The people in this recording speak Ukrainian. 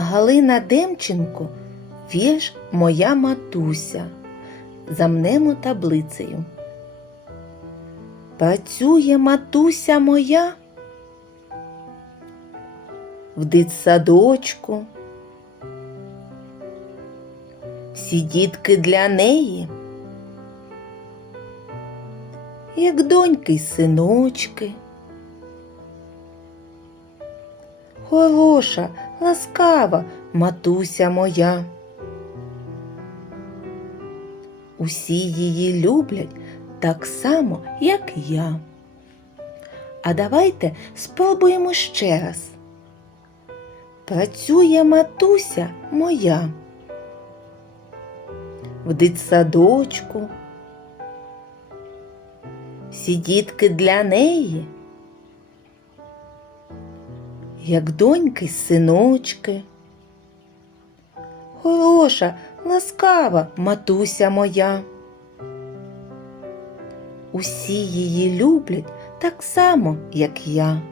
Галина Демченко, вірш Моя матуся. Замнемо таблицею. Працює матуся моя в дитсадочку. Всі дітки для неї, як доньки й синочки. Хороша, ласкава матуся моя. Усі її люблять так само, як я. А давайте спробуємо ще раз. Працює матуся моя. В дитсадочку. Всі дітки для неї, як доньки синочки. Хороша, ласкава матуся моя. Усі її люблять так само, як я.